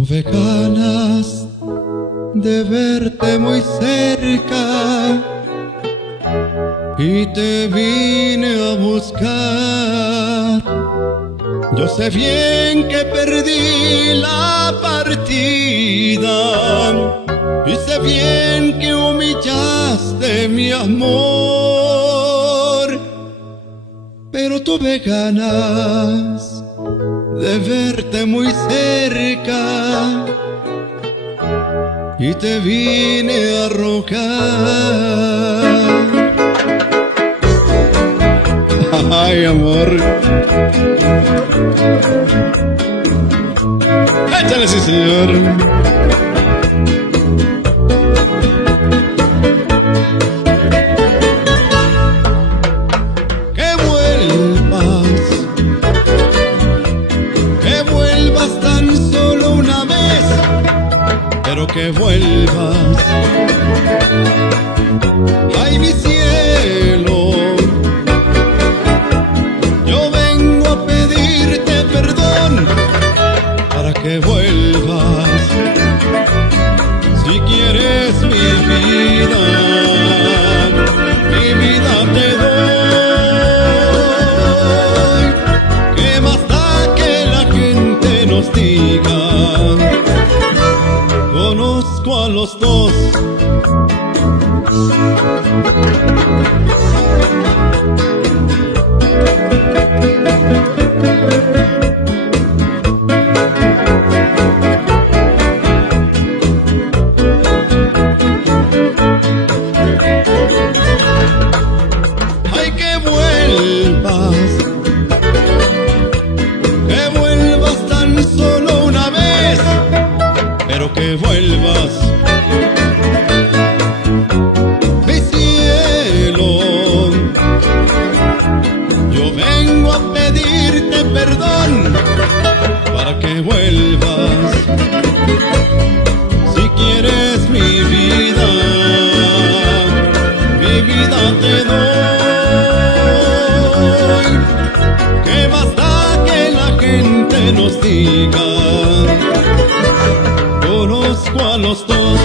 Tuve ganas de verte muy cerca y te vine a buscar. Yo sé bien que perdí la partida y sé bien que humillaste mi amor, pero tuve ganas de verte muy cerca y te vine a rogar. Ay, amor, échale, sí, señor. Que vuelvas tan solo una vez, pero que vuelvas. Ay, mi cielo, yo vengo a pedirte perdón para que vuelvas. Si quieres mi vida te doy. ¿Qué más da que la gente nos diga? Conozco a los dos. Ay, que vuelvas tan solo una vez, pero que vuelvas. Mi cielo, yo vengo a pedirte perdón para que vuelvas. Si quieres mi vida te doy. ¿Qué más da que la gente nos diga? Conozco a los dos.